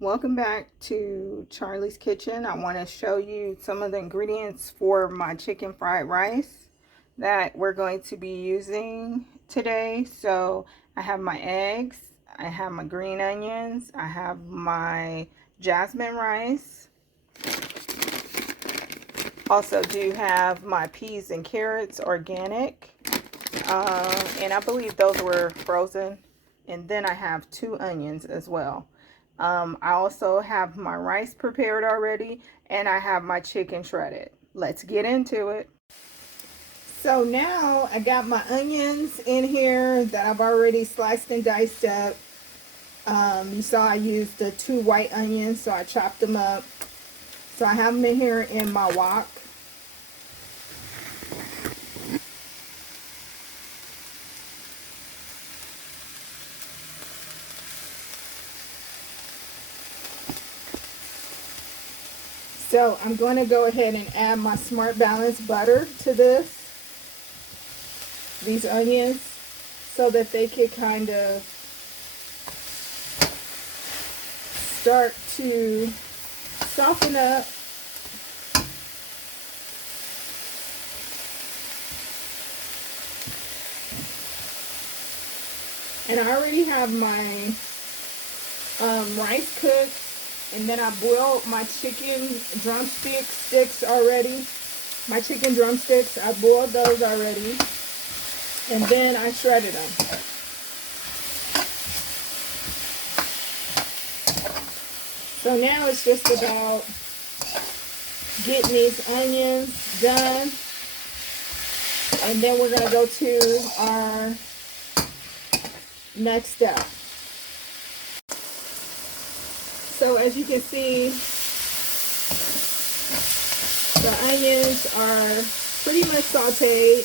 Welcome back to Charlie's Kitchen. I want to show you some of the ingredients for my chicken fried rice that we're going to be using today. So I have my eggs, I have my green onions, I have my jasmine rice. Also do have my peas and carrots organic. And I believe those were frozen. And then I have 2 onions as well. I also have my rice prepared already, and I have my chicken shredded. Let's get into it. So now I got my onions in here that I've already sliced and diced up. You saw I used the 2 white onions, so I chopped them up. So I have them in here in my wok. So I'm going to go ahead and add my Smart Balance butter to these onions, so that they can kind of start to soften up. And I already have my rice cooked, and then I boiled my chicken sticks already. My chicken drumsticks, I boiled those already, and then I shredded them. So now it's just about getting these onions done, and then we're going to go to our next step. So as you can see, the onions are pretty much sauteed.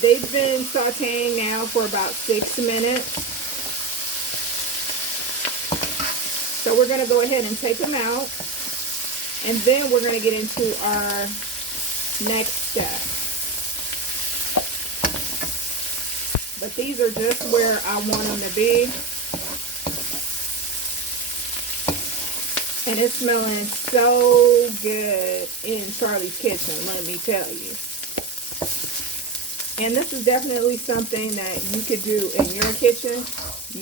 They've been sauteing now for about 6 minutes. So we're going to go ahead and take them out, and then we're going to get into our next step. But these are just where I want them to be. And it's smelling so good in Charlie's Kitchen, let me tell you. And this is definitely something that you could do in your kitchen.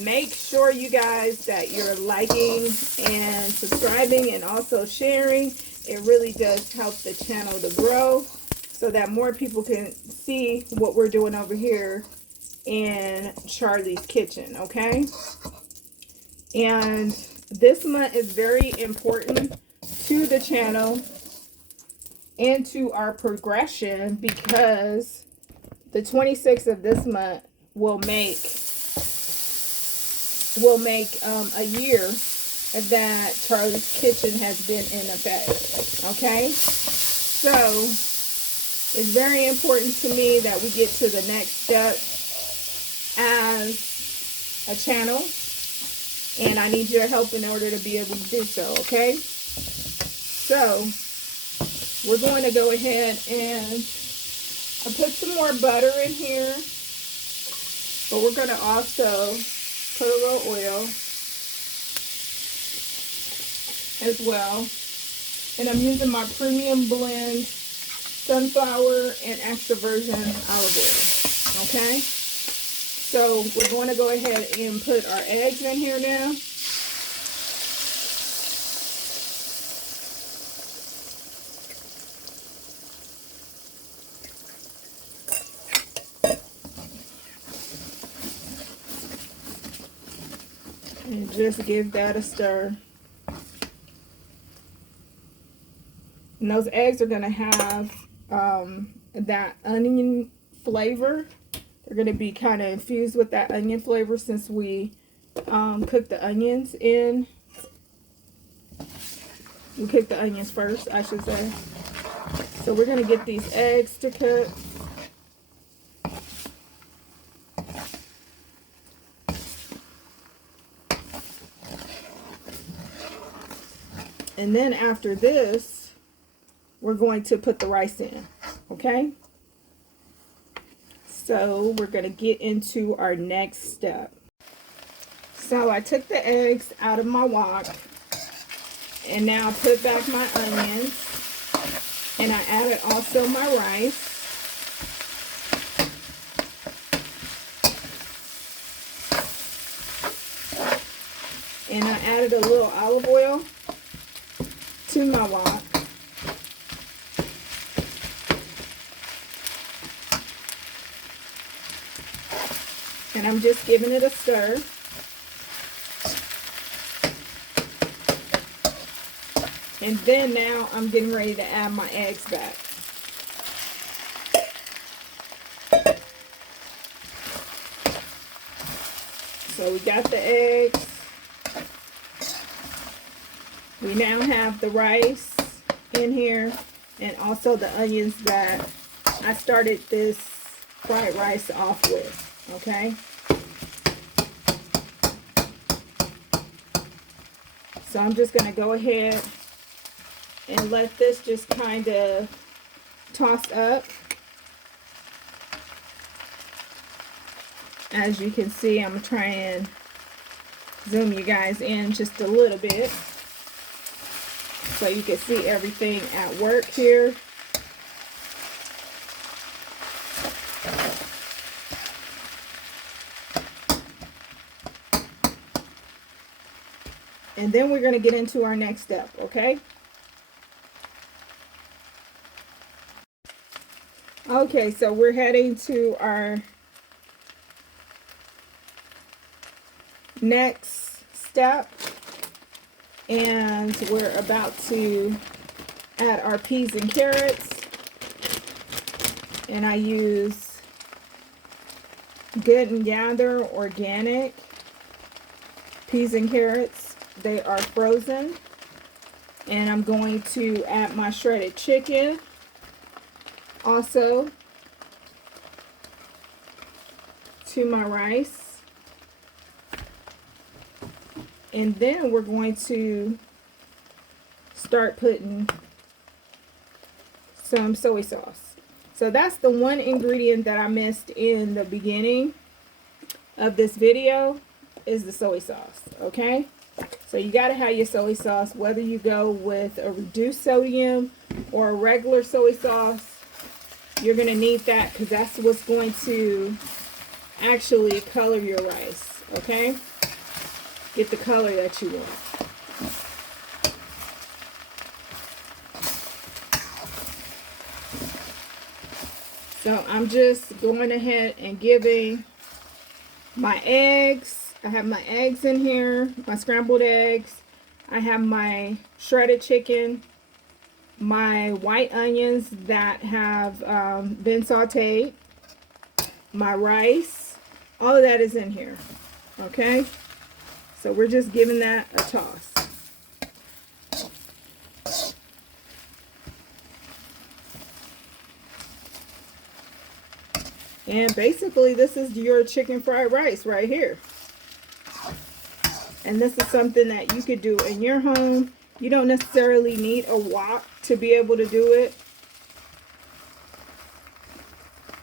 Make sure, you guys, that you're liking and subscribing and also sharing. It really does help the channel to grow, so that more people can see what we're doing over here in Charlie's Kitchen, okay? And this month is very important to the channel and to our progression, because the 26th of this month will make a year that Charlie's Kitchen has been in effect. Okay, so it's very important to me that we get to the next step as a channel, and I need your help in order to be able to do so. Okay, so we're going to go ahead and put some more butter in here, but we're going to also put a little oil as well. And I'm using my premium blend sunflower and extra virgin olive oil. Okay, so we're going to go ahead and put our eggs in here now. And just give that a stir. And those eggs are going to have that onion flavor. They're going to be kind of infused with that onion flavor, since we cooked the onions in. We cooked the onions first, I should say. So we're going to get these eggs to cook. And then after this, we're going to put the rice in. Okay? So we're going to get into our next step. So I took the eggs out of my wok, And now I put back my onions. And I added also my rice. And I added a little olive oil to my wok. And I'm just giving it a stir. And then now I'm getting ready to add my eggs back. So we got the eggs. We now have the rice in here and also the onions that I started this fried rice off with, okay? So I'm just going to go ahead and let this just kind of toss up. As you can see, I'm going to try and zoom you guys in just a little bit so you can see everything at work here. And then we're going to get into our next step, okay? Okay, so we're heading to our next step. And we're about to add our peas and carrots. And I use Good and Gather organic peas and carrots. They are frozen. And I'm going to add my shredded chicken also to my rice. And then we're going to start putting some soy sauce. So that's the one ingredient that I missed in the beginning of this video is the soy sauce, okay? So you got to have your soy sauce, whether you go with a reduced sodium or a regular soy sauce. You're going to need that because that's what's going to actually color your rice, okay? Get the color that you want. So I'm just going ahead and giving my eggs. I have my eggs in here, my scrambled eggs. I have my shredded chicken, my white onions that have been sauteed, my rice. All of that is in here, okay? So we're just giving that a toss. And basically this is your chicken fried rice right here. And this is something that you could do in your home. You don't necessarily need a wok to be able to do it.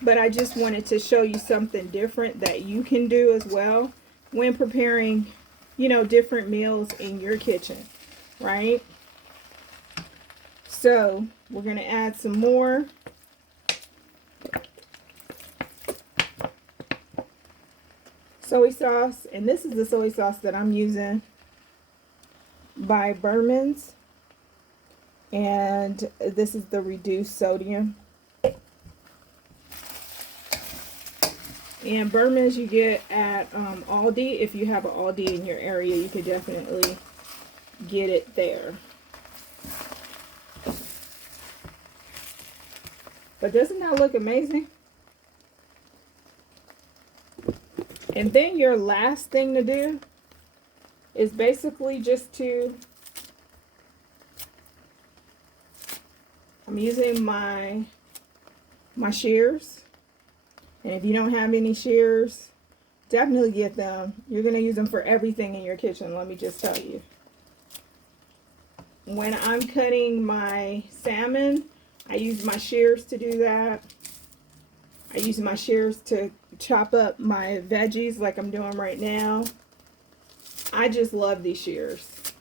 But I just wanted to show you something different that you can do as well when preparing, you know, different meals in your kitchen, right? So we're going to add some more. Soy sauce, and this is the soy sauce that I'm using by Berman's, and this is the reduced sodium. And Berman's you get at Aldi. If you have an Aldi in your area, you could definitely get it there. But doesn't that look amazing? And then your last thing to do is basically just to, I'm using my shears. And if you don't have any shears, definitely get them. You're going to use them for everything in your kitchen, let me just tell you. When I'm cutting my salmon, I use my shears to do that. I use my shears to chop up my veggies like I'm doing right now. I just love these shears.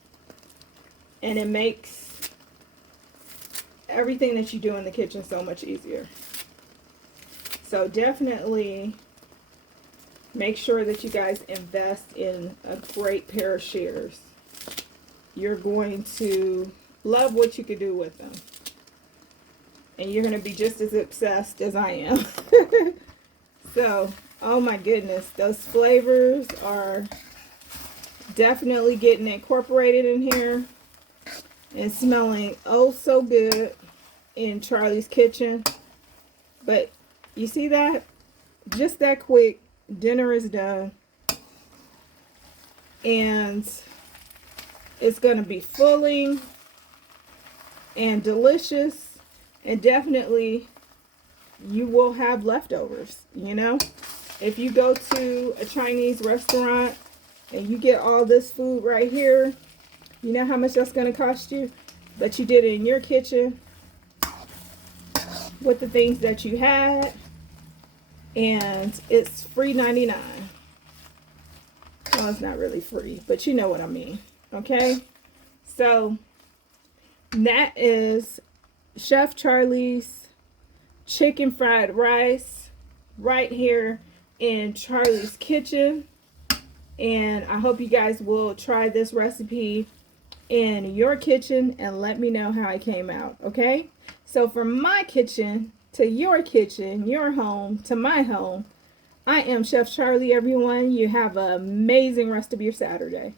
and it makes everything that you do in the kitchen so much easier. So definitely make sure that you guys invest in a great pair of shears. You're going to love what you can do with them. And you're going to be just as obsessed as I am. So, oh my goodness, those flavors are definitely getting incorporated in here and smelling oh so good in Charlie's kitchen. But you see that? Just that quick, dinner is done. And it's going to be filling and delicious, and definitely you will have leftovers, you know? If you go to a Chinese restaurant and you get all this food right here, you know how much that's going to cost you? But you did it in your kitchen with the things that you had, and it's free 99. Well, it's not really free, but you know what I mean. Okay? So that is Chef Charlie's chicken fried rice right here in Charlie's kitchen. And I hope you guys will try this recipe in your kitchen and let me know how it came out. Okay? So from my kitchen to your kitchen, your home to my home, I am Chef Charlie, everyone. You have an amazing rest of your Saturday.